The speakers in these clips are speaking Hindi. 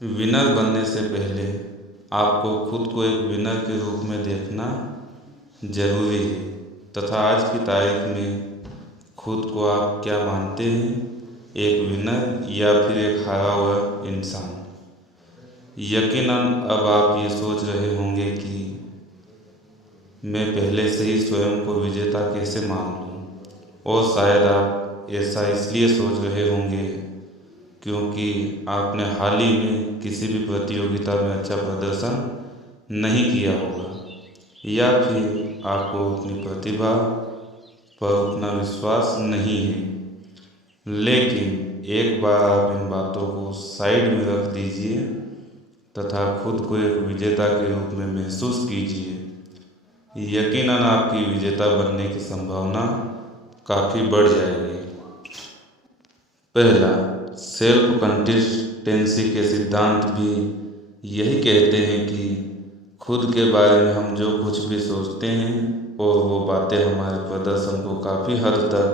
विनर बनने से पहले आपको खुद को एक विनर के रूप में देखना जरूरी है तथा आज की तारीख में खुद को आप क्या मानते हैं, एक विनर या फिर एक हारा हुआ इंसान। यकीनन अब आप ये सोच रहे होंगे कि मैं पहले से ही स्वयं को विजेता कैसे मान लूं, और शायद आप ऐसा इसलिए सोच रहे होंगे क्योंकि आपने हाल ही में किसी भी प्रतियोगिता में अच्छा प्रदर्शन नहीं किया होगा या फिर आपको अपनी प्रतिभा पर उतना विश्वास नहीं है। लेकिन एक बार आप इन बातों को साइड में रख दीजिए तथा खुद को एक विजेता के रूप में महसूस कीजिए। यकीनन आपकी विजेता बनने की संभावना काफ़ी बढ़ जाएगी। पहला, सेल्फ कंसिस्टेंसी के सिद्धांत भी यही कहते हैं कि खुद के बारे में हम जो कुछ भी सोचते हैं और वो बातें हमारे प्रदर्शन को काफ़ी हद तक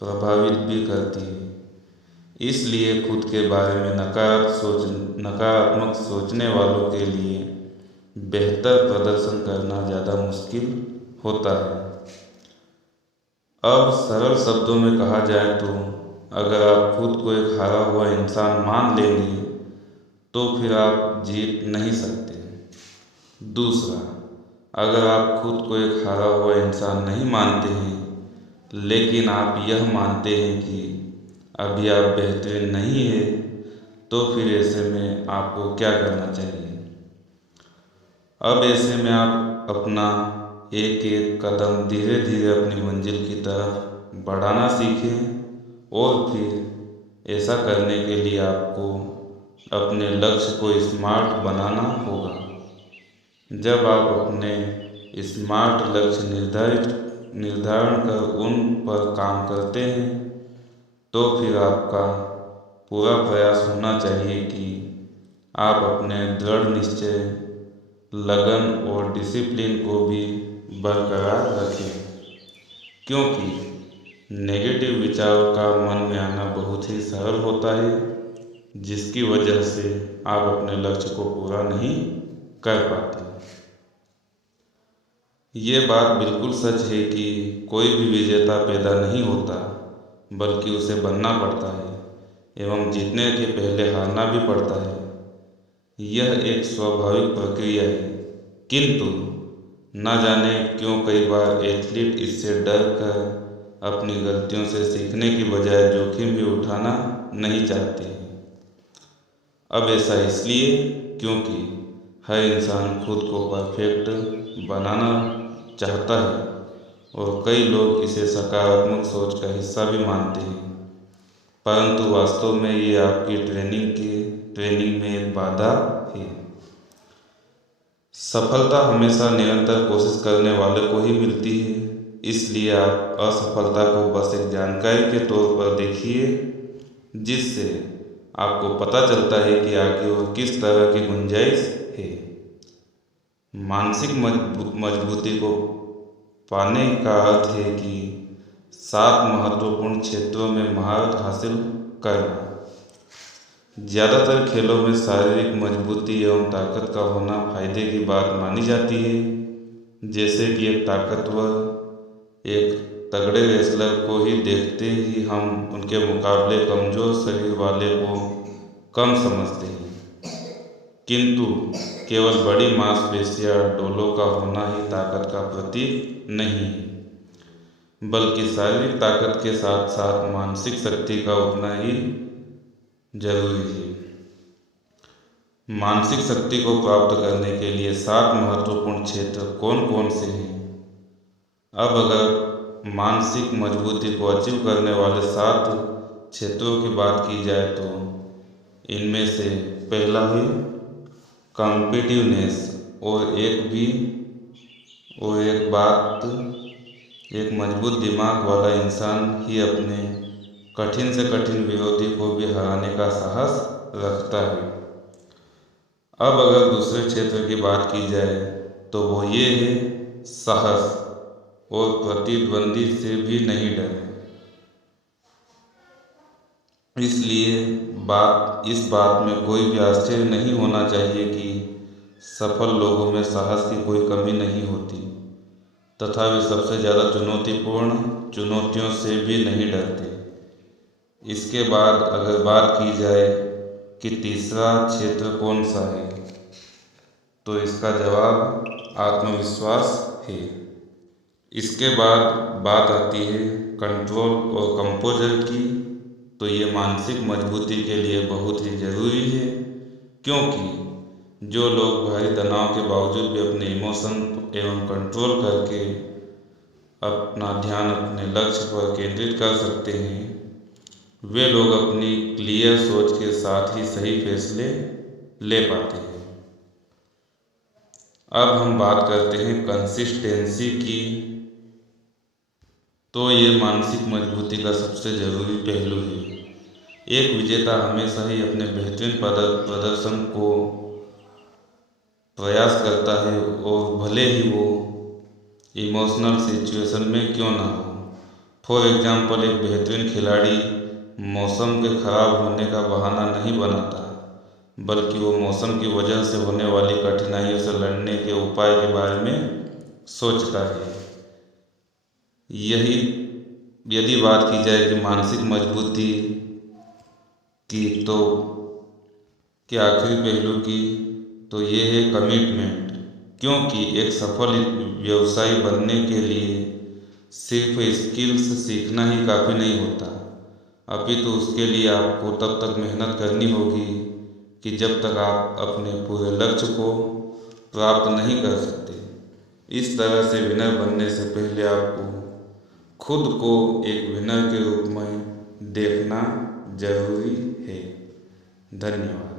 प्रभावित भी करती है। इसलिए खुद के बारे में नकारात्मक सोचने वालों के लिए बेहतर प्रदर्शन करना ज़्यादा मुश्किल होता है। अब सरल शब्दों में कहा जाए तो अगर आप खुद को एक हारा हुआ इंसान मान लेंगे तो फिर आप जीत नहीं सकते। दूसरा, अगर आप खुद को एक हारा हुआ इंसान नहीं मानते हैं लेकिन आप यह मानते हैं कि अभी आप बेहतरीन नहीं है, तो फिर ऐसे में आपको क्या करना चाहिए? अब ऐसे में आप अपना एक एक कदम धीरे धीरे अपनी मंजिल की तरफ बढ़ाना सीखें और फिर ऐसा करने के लिए आपको अपने लक्ष्य को स्मार्ट बनाना होगा। जब आप अपने स्मार्ट लक्ष्य निर्धारण कर उन पर काम करते हैं तो फिर आपका पूरा प्रयास होना चाहिए कि आप अपने दृढ़ निश्चय, लगन और डिसिप्लिन को भी बरकरार रखें, क्योंकि नेगेटिव विचारों का मन में आना बहुत ही सरल होता है, जिसकी वजह से आप अपने लक्ष्य को पूरा नहीं कर पाते। ये बात बिल्कुल सच है कि कोई भी विजेता पैदा नहीं होता, बल्कि उसे बनना पड़ता है एवं जीतने के पहले हारना भी पड़ता है। यह एक स्वाभाविक प्रक्रिया है, किंतु न जाने क्यों कई बार एथलीट इससे डर कर अपनी गलतियों से सीखने की बजाय जोखिम भी उठाना नहीं चाहते हैं। अब ऐसा इसलिए क्योंकि हर इंसान खुद को परफेक्ट बनाना चाहता है और कई लोग इसे सकारात्मक सोच का हिस्सा भी मानते हैं, परंतु वास्तव में ये आपकी ट्रेनिंग में एक बाधा है। सफलता हमेशा निरंतर कोशिश करने वाले को ही मिलती है, इसलिए आप असफलता को बस एक जानकारी के तौर पर देखिए, जिससे आपको पता चलता है कि आगे और किस तरह की गुंजाइश है। मानसिक मजबूती को पाने का अर्थ है कि 7 महत्वपूर्ण क्षेत्रों में महारत हासिल करना। ज़्यादातर खेलों में शारीरिक मजबूती एवं ताकत का होना फायदे की बात मानी जाती है, जैसे कि एक तगड़े रेसलर को ही देखते ही हम उनके मुकाबले कमज़ोर शरीर वाले को कम समझते हैं, किंतु केवल बड़ी मांसपेशियां डोलों का होना ही ताकत का प्रतीक नहीं है, बल्कि शारीरिक ताकत के साथ साथ मानसिक शक्ति का उतना ही जरूरी है। मानसिक शक्ति को प्राप्त करने के लिए 7 महत्वपूर्ण क्षेत्र कौन कौन से हैं? अब अगर मानसिक मजबूती को अचीव करने वाले 7 क्षेत्रों की बात की जाए तो इनमें से पहला है कॉम्पिटिवनेस। एक मजबूत दिमाग वाला इंसान ही अपने कठिन से कठिन विरोधी को भी हराने का साहस रखता है। अब अगर दूसरे क्षेत्र की बात की जाए तो वो ये है साहस और प्रतिद्वंदी से भी नहीं डरे। इसलिए इस बात में कोई भी आश्चर्य नहीं होना चाहिए कि सफल लोगों में साहस की कोई कमी नहीं होती तथा वे सबसे ज़्यादा चुनौतीपूर्ण चुनौतियों से भी नहीं डरते। इसके बाद अगर बात की जाए कि तीसरा क्षेत्र कौन सा है, तो इसका जवाब आत्मविश्वास है। इसके बाद बात आती है कंट्रोल और कंपोजर की। तो ये मानसिक मजबूती के लिए बहुत ही ज़रूरी है, क्योंकि जो लोग भारी तनाव के बावजूद भी अपने इमोशन एवं कंट्रोल करके अपना ध्यान अपने लक्ष्य पर केंद्रित कर सकते हैं, वे लोग अपनी क्लियर सोच के साथ ही सही फैसले ले पाते हैं। अब हम बात करते हैं कंसिस्टेंसी की। तो ये मानसिक मजबूती का सबसे ज़रूरी पहलू है। एक विजेता हमेशा ही अपने बेहतरीन प्रदर्शन को प्रयास करता है, और भले ही वो इमोशनल सिचुएशन में क्यों ना हो। फॉर एग्जाम्पल, एक बेहतरीन खिलाड़ी मौसम के खराब होने का बहाना नहीं बनाता, बल्कि वो मौसम की वजह से होने वाली कठिनाइयों से लड़ने के उपाय के बारे में सोचता है। यदि बात की जाए कि मानसिक मजबूती की, तो के आखिरी पहलू की, तो ये है कमिटमेंट। क्योंकि एक सफल व्यवसायी बनने के लिए सिर्फ स्किल्स सीखना ही काफ़ी नहीं होता, अपितु उसके लिए आपको तब तक मेहनत करनी होगी कि जब तक आप अपने पूरे लक्ष्य को प्राप्त नहीं कर सकते। इस तरह से विनर बनने से पहले आपको खुद को एक विनर के रूप में देखना जरूरी है। धन्यवाद।